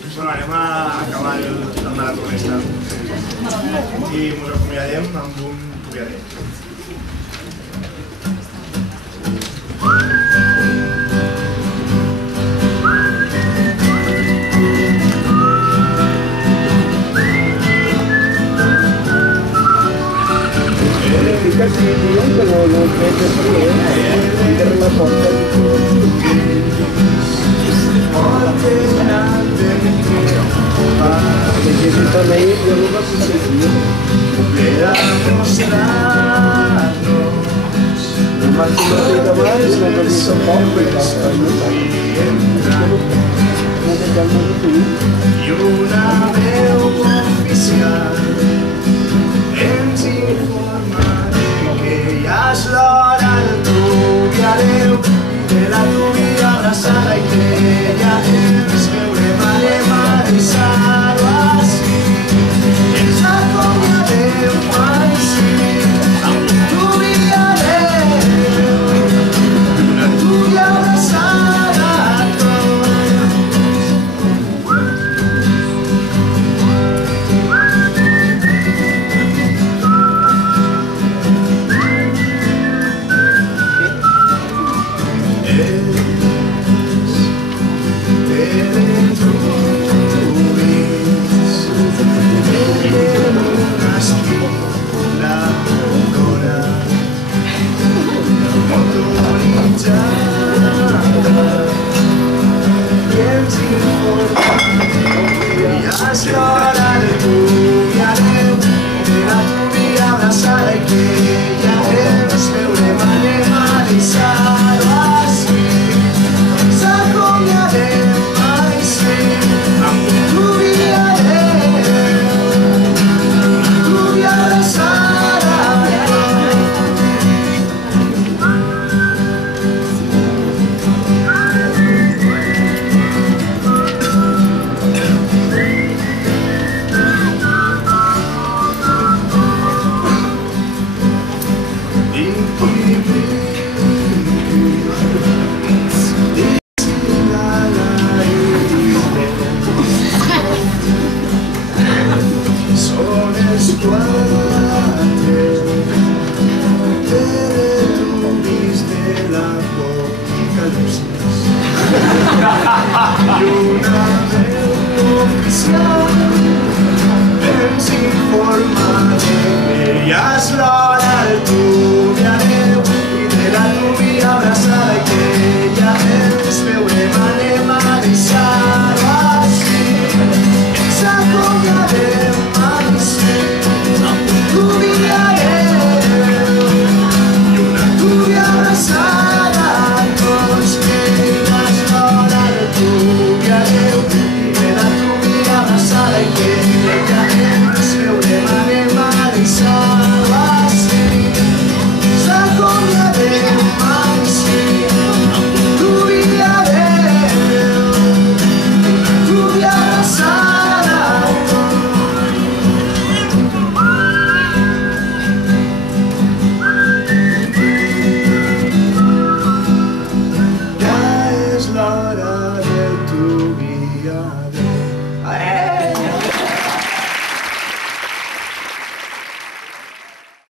Bueno, anem a acabar el maratonista i ens acomiadem amb un comiadet. Casi bien, pero los meses bien, cierran la puerta. Necesitan ir, yo no lo conseguí. El máximo de más, me lo hizo poco y hasta no I una veu oficial ens informa que ja és l'hora del tubiareu i de la tubia abraçada i que ja ens veurem a deixar-ho així. Ens acomiadem així amb un tubiareu, una tubia abraçada a tots. És l'hora del tubiareu, de la tubia abraçada i que ja ens veurem, anem a deixar-ho així. Ens acomiadem així amb un tubiareu, una tubia abraçada a Són els quatre teletubbies de l'Apocalipsis i una veu oficial ens informa que ja és l'hora del tubiareu i de la tubia abraçada i que